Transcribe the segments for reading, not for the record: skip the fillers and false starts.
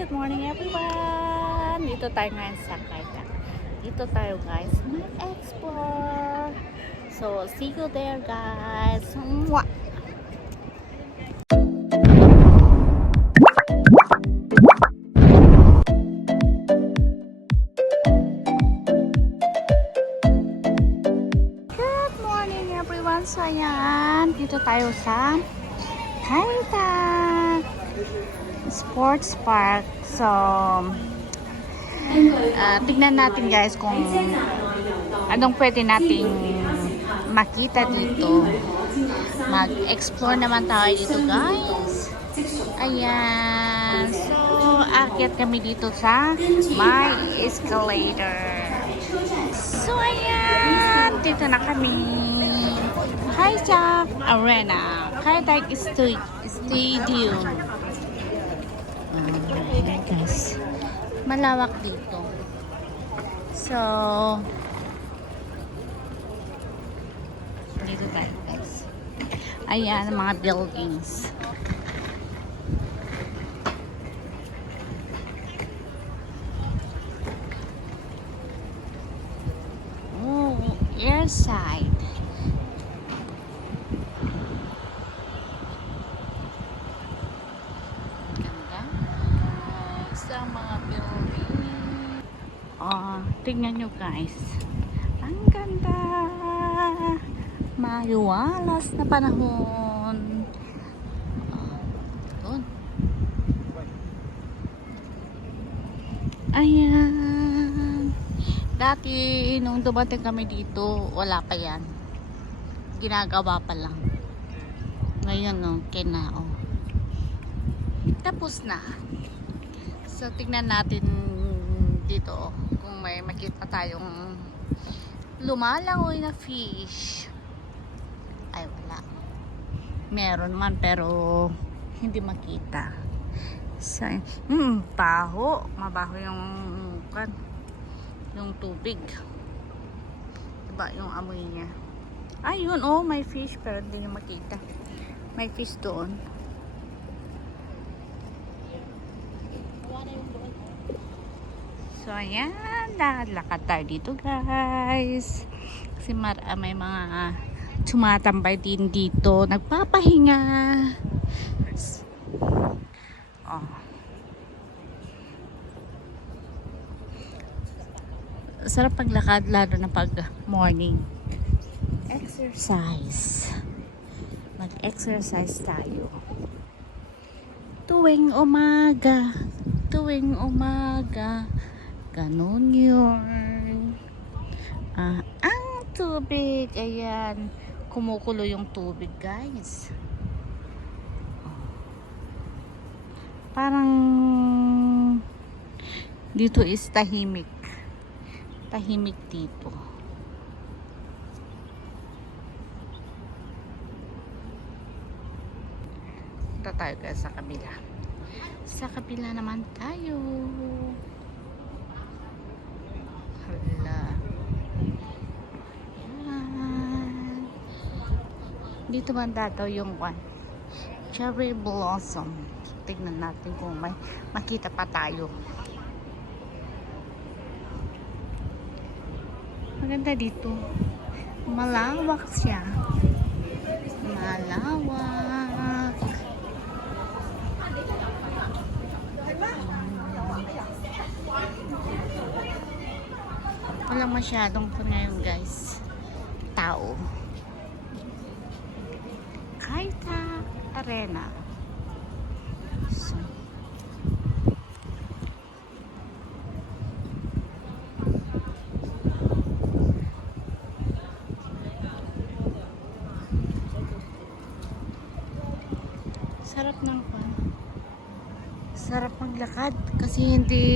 Good morning everyone! Dito tayo ngayon sa Kaita. Dito tayo guys, mag-explore. So, see you there guys. Mwah! Good morning everyone! So, ayan. Dito tayo sa Kaita Sports Park. So, tignan natin guys kung anong pwede nating makita dito. Mag-explore naman tayo dito guys. Ayan. So, akyat kami dito sa my escalator. So, ayan. Dito na kami. Kaita Arena. Kaita Stadium. Ayan guys, malawak dito. So, dito tayo guys. Ayan ang mga buildings. Oh, airside. Sa mga building. Tingnan nyo guys. Ang ganda. Maliwalas na panahon. Doon. Ayan. Dati, nung dumating kami dito, wala pa yan. Ginagawa pa lang. Ngayon, no, kinao. Tapos na. So, tingnan natin dito kung may makita tayong lumalangoy na fish. Ay, wala. Meron man pero hindi makita. So, baho. Mabaho yung tubig. Diba yung amoy niya? Ayun, oh, may fish pero hindi niya makita. May fish doon. So, ayan. Lakad tayo dito, guys. Kasi may mga tumatambay din dito. Nagpapahinga. Oh. Sarap paglakad, lalo na pag morning. Exercise. Mag-exercise tayo. Tuwing umaga. Ganun yun. Ang tubig. Ayan. Kumukulo yung tubig, guys. Parang dito is tahimik. Tahimik dito. Punta tayo guys sa kabila. Sa kabila naman tayo. Hala. Dito banda daw yung cherry blossom. Tignan natin kung may makita pa tayo. Maganda dito. Malawak siya. Malawak. Walang masyadong po ngayon guys tao. Kaita Arena. So, sarap maglakad kasi hindi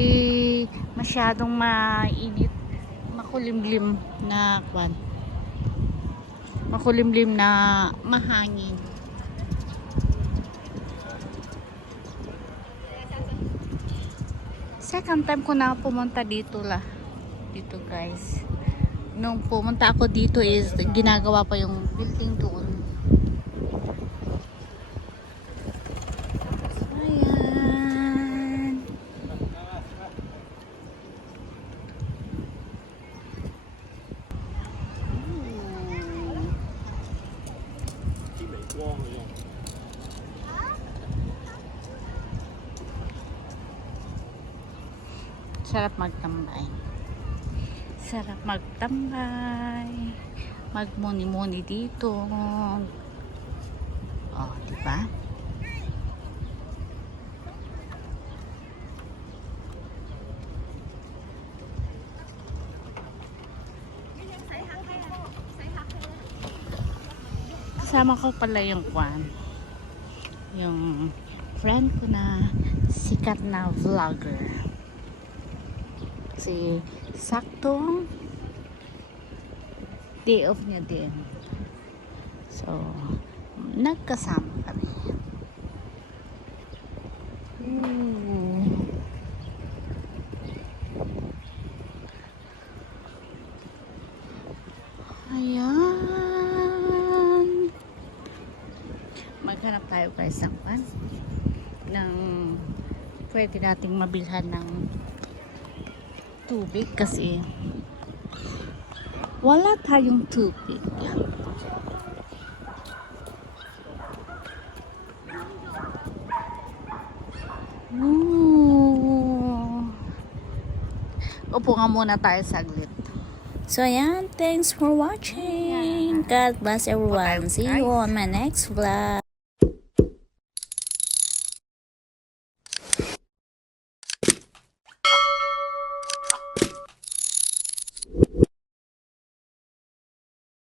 masyadong mainit. Makulimlim na mahangin. Second time ko na pumunta dito guys. Nung pumunta ako dito is ginagawa pa yung building doon. Sarap magtambay. Sarap magtambay. Magmuni-muni dito. Oh, di ba? Kasama ko pala yung yung friend ko na sikat na vlogger. Si saktong day off niya din. So, nagkasama kami. Ooh. Ayan. Maghanap tayo guys ng pwede nating mabilhan ng tubig kasi wala tayong tubig. Ooh. Upo nga muna tayo saglit. So ayan, thanks for watching. God bless everyone. See you on my next vlog.